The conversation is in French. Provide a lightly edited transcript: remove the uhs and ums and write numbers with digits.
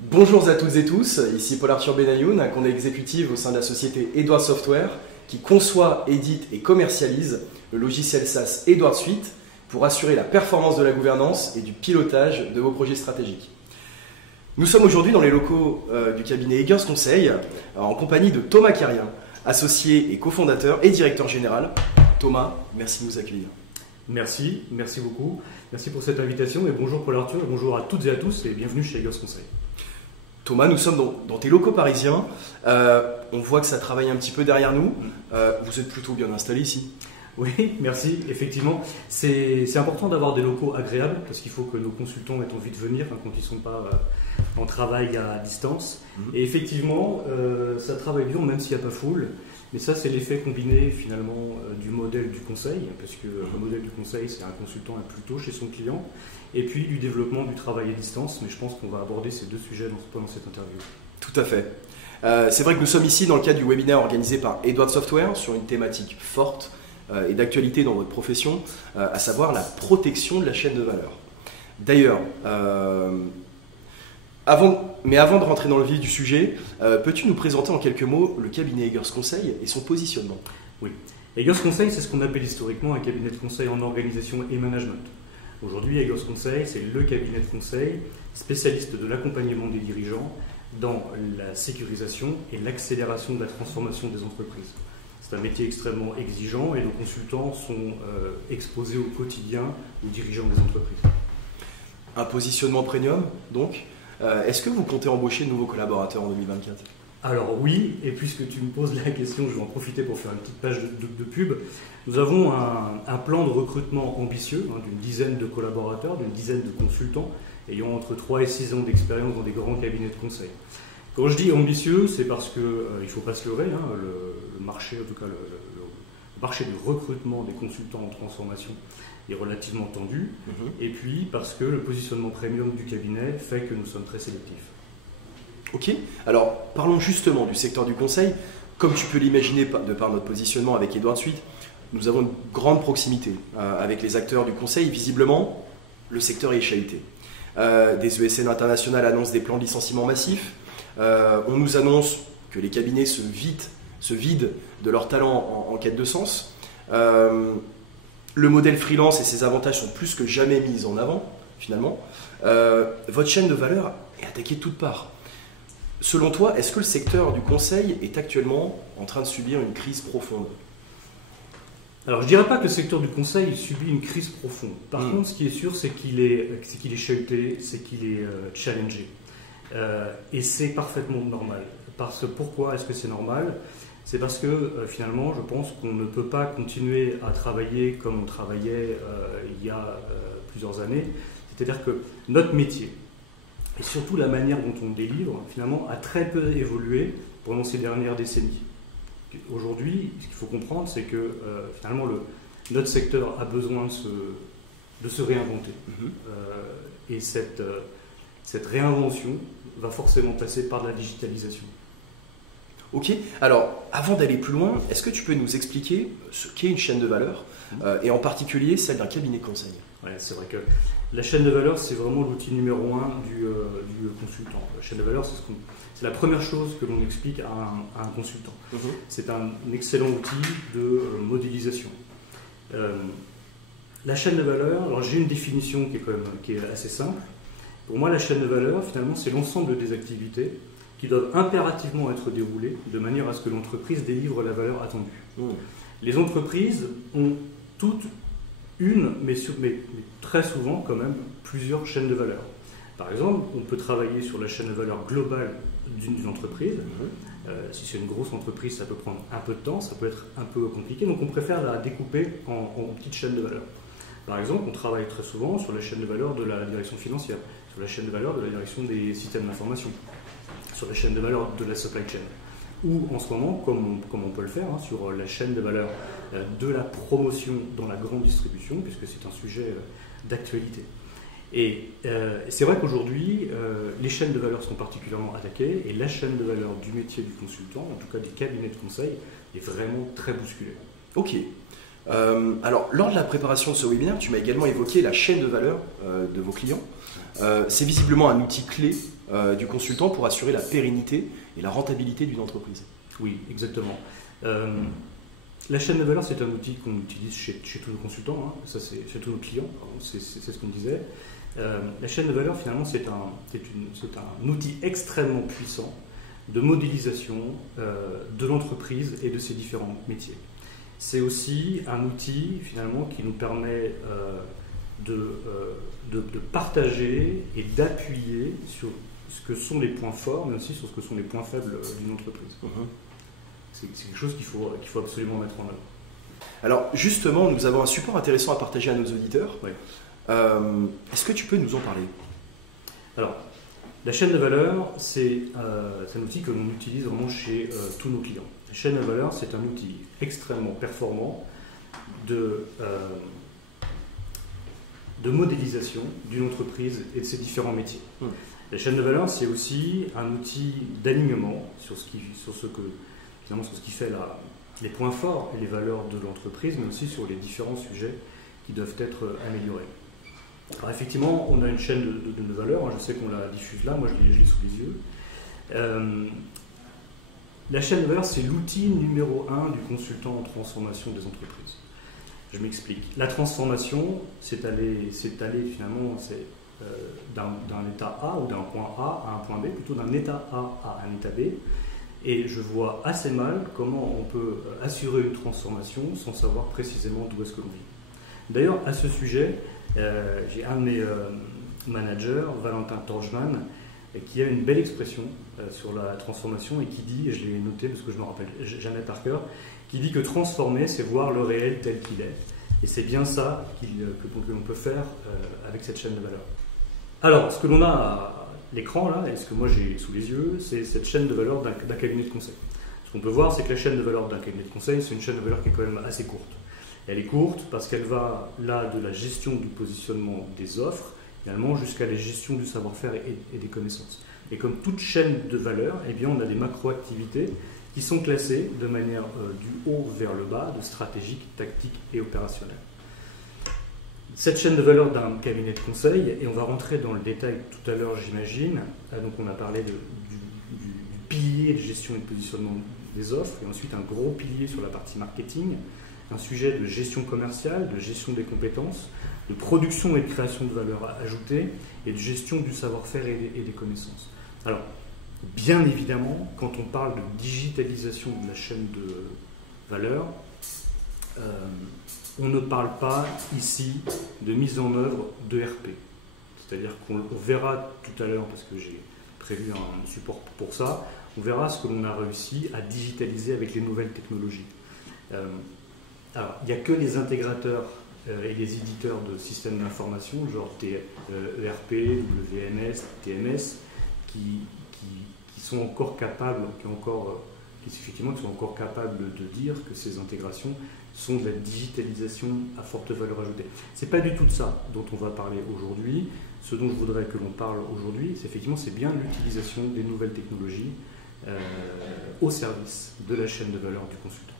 Bonjour à toutes et tous, ici Paul-Arthur Benayoun, un conseiller exécutif au sein de la société Edward Software qui conçoit, édite et commercialise le logiciel SaaS Edward Suite pour assurer la performance de la gouvernance et du pilotage de vos projets stratégiques. Nous sommes aujourd'hui dans les locaux du cabinet Eggers Conseil en compagnie de Thomas Carrien, associé et cofondateur et directeur général. Thomas, merci de nous accueillir. Merci beaucoup. Merci pour cette invitation et bonjour Paul-Arthur et bonjour à toutes et à tous et bienvenue chez Eggers Conseil. Thomas, nous sommes dans tes locaux parisiens. On voit que ça travaille un petit peu derrière nous. Vous êtes plutôt bien installé ici. Oui, merci. Effectivement, c'est important d'avoir des locaux agréables parce qu'il faut que nos consultants aient envie de venir quand ils ne sont pas en travail à distance. Et effectivement, ça travaille dur même s'il n'y a pas foule. Mais ça, c'est l'effet combiné finalement du modèle du conseil, parce que le modèle du conseil, c'est un consultant plutôt chez son client, et puis du développement du travail à distance. Mais je pense qu'on va aborder ces deux sujets pendant cette interview. Tout à fait. C'est vrai que nous sommes ici dans le cadre du webinaire organisé par Edward Software sur une thématique forte et d'actualité dans votre profession, à savoir la protection de la chaîne de valeur. D'ailleurs, avant de rentrer dans le vif du sujet, peux-tu nous présenter en quelques mots le cabinet Eggers Conseil et son positionnement? Oui. Eggers Conseil, c'est ce qu'on appelle historiquement un cabinet de conseil en organisation et management. Aujourd'hui, Eggers Conseil, c'est le cabinet de conseil spécialiste de l'accompagnement des dirigeants dans la sécurisation et l'accélération de la transformation des entreprises. C'est un métier extrêmement exigeant et nos consultants sont exposés au quotidien aux dirigeants des entreprises. Un positionnement premium, donc. Est-ce que vous comptez embaucher de nouveaux collaborateurs en 2024? Alors oui, et puisque tu me poses la question, je vais en profiter pour faire une petite page de pub. Nous avons un plan de recrutement ambitieux d'une dizaine de collaborateurs, d'une dizaine de consultants ayant entre 3 et 6 ans d'expérience dans des grands cabinets de conseil. Quand je dis ambitieux, c'est parce qu'il ne faut pas se leurrer, le marché, en tout cas le marché du recrutement des consultants en transformation est relativement tendu, et puis parce que le positionnement premium du cabinet fait que nous sommes très sélectifs. Ok, alors parlons justement du secteur du conseil. Comme tu peux l'imaginer de par notre positionnement avec Edward Suite, nous avons une grande proximité avec les acteurs du conseil. Visiblement, le secteur est chahuté. Des ESN internationales annoncent des plans de licenciement massifs. On nous annonce que les cabinets se vident de leur talent en quête de sens. Le modèle freelance et ses avantages sont plus que jamais mis en avant, finalement. Votre chaîne de valeur est attaquée de toutes parts. Selon toi, est-ce que le secteur du conseil est actuellement en train de subir une crise profonde? Alors, je ne dirais pas que le secteur du conseil subit une crise profonde. Par contre, ce qui est sûr, c'est qu'il est chahuté, c'est qu'il est challengé. Et c'est parfaitement normal. Pourquoi est-ce que c'est normal? C'est parce que finalement, je pense qu'on ne peut pas continuer à travailler comme on travaillait il y a plusieurs années. C'est-à-dire que notre métier, et surtout la manière dont on délivre, finalement, a très peu évolué pendant ces dernières décennies. Aujourd'hui, ce qu'il faut comprendre, c'est que finalement, notre secteur a besoin de se réinventer. Et cette réinvention va forcément passer par de la digitalisation. Ok, alors avant d'aller plus loin, est-ce que tu peux nous expliquer ce qu'est une chaîne de valeur et en particulier celle d'un cabinet de conseil? Ouais, c'est vrai que la chaîne de valeur, c'est vraiment l'outil numéro 1 du consultant. La chaîne de valeur, c'est la première chose que l'on explique à un consultant. C'est un excellent outil de modélisation. La chaîne de valeur, alors j'ai une définition qui est assez simple. Pour moi, la chaîne de valeur, finalement, c'est l'ensemble des activités qui doivent impérativement être déroulées de manière à ce que l'entreprise délivre la valeur attendue. Les entreprises ont toutes mais très souvent quand même plusieurs chaînes de valeur. Par exemple, on peut travailler sur la chaîne de valeur globale d'une entreprise. Si c'est une grosse entreprise, ça peut prendre un peu de temps, ça peut être un peu compliqué, donc on préfère la découper en petites chaînes de valeur. Par exemple, on travaille très souvent sur la chaîne de valeur de la direction financière, sur la chaîne de valeur de la direction des systèmes d'information, sur la chaîne de valeur de la supply chain. Ou en ce moment, comme on peut le faire, sur la chaîne de valeur de la promotion dans la grande distribution, puisque c'est un sujet d'actualité. Et c'est vrai qu'aujourd'hui, les chaînes de valeur sont particulièrement attaquées, et la chaîne de valeur du métier du consultant, en tout cas des cabinets de conseil, est vraiment très bousculée. Ok. Alors, lors de la préparation de ce webinaire, tu m'as également évoqué la chaîne de valeur de vos clients. C'est visiblement un outil clé du consultant pour assurer la pérennité et la rentabilité d'une entreprise. Oui, exactement. La chaîne de valeur, c'est un outil qu'on utilise chez tous nos consultants, hein. Ça c'est chez tous nos clients, c'est ce qu'on disait. La chaîne de valeur, finalement, c'est un outil extrêmement puissant de modélisation de l'entreprise et de ses différents métiers. C'est aussi un outil, finalement, qui nous permet de partager et d'appuyer sur ce que sont les points forts, mais aussi sur ce que sont les points faibles d'une entreprise. C'est quelque chose qu'il faut absolument mettre en œuvre. Alors justement, nous avons un support intéressant à partager à nos auditeurs. Oui. Est-ce que tu peux nous en parler? Alors, la chaîne de valeur, c'est un outil que l'on utilise vraiment chez tous nos clients. La chaîne de valeur, c'est un outil extrêmement performant de modélisation d'une entreprise et de ses différents métiers. La chaîne de valeur, c'est aussi un outil d'alignement sur ce qui fait les points forts et les valeurs de l'entreprise, mais aussi sur les différents sujets qui doivent être améliorés. Alors effectivement, on a une chaîne de valeurs, hein, je sais qu'on la diffuse là, moi je l'ai sous les yeux. La chaîne de valeurs, c'est l'outil numéro 1 du consultant en transformation des entreprises. Je m'explique. La transformation, c'est aller finalement d'un état A ou d'un point A à un point B, plutôt d'un état A à un état B. Et je vois assez mal comment on peut assurer une transformation sans savoir précisément d'où est-ce que l'on vit. D'ailleurs, à ce sujet, j'ai un de mes managers, Valentin Torjman, qui a une belle expression sur la transformation et qui dit, et je l'ai noté parce que je me rappelle jamais par cœur, qui dit que transformer, c'est voir le réel tel qu'il est. Et c'est bien ça que l'on peut faire avec cette chaîne de valeur. Alors, ce que l'on a à l'écran, là, et ce que moi j'ai sous les yeux, c'est cette chaîne de valeur d'un cabinet de conseil. Ce qu'on peut voir, c'est que la chaîne de valeur d'un cabinet de conseil, c'est une chaîne de valeur qui est quand même assez courte. Elle est courte parce qu'elle va là de la gestion du positionnement des offres, finalement, jusqu'à la gestion du savoir-faire et des connaissances. Et comme toute chaîne de valeur, eh bien, on a des macro-activités qui sont classées de manière du haut vers le bas, de stratégique, tactique et opérationnel. Cette chaîne de valeur d'un cabinet de conseil, et on va rentrer dans le détail tout à l'heure, j'imagine. Donc on a parlé du pilier de gestion et de positionnement des offres, et ensuite un gros pilier sur la partie marketing, un sujet de gestion commerciale, de gestion des compétences, de production et de création de valeur ajoutée, et de gestion du savoir-faire et des connaissances. Alors, bien évidemment, quand on parle de digitalisation de la chaîne de valeur, on ne parle pas ici de mise en œuvre de RP. C'est-à-dire qu'on verra tout à l'heure, parce que j'ai prévu un support pour ça, on verra ce que l'on a réussi à digitaliser avec les nouvelles technologies. Alors, il n'y a que les intégrateurs et les éditeurs de systèmes d'information, genre ERP, WMS, TMS, qui sont encore capables, qui sont encore capables de dire que ces intégrations sont de la digitalisation à forte valeur ajoutée. Ce n'est pas du tout de ça dont on va parler aujourd'hui. Ce dont je voudrais que l'on parle aujourd'hui, c'est bien l'utilisation des nouvelles technologies au service de la chaîne de valeur du consultant.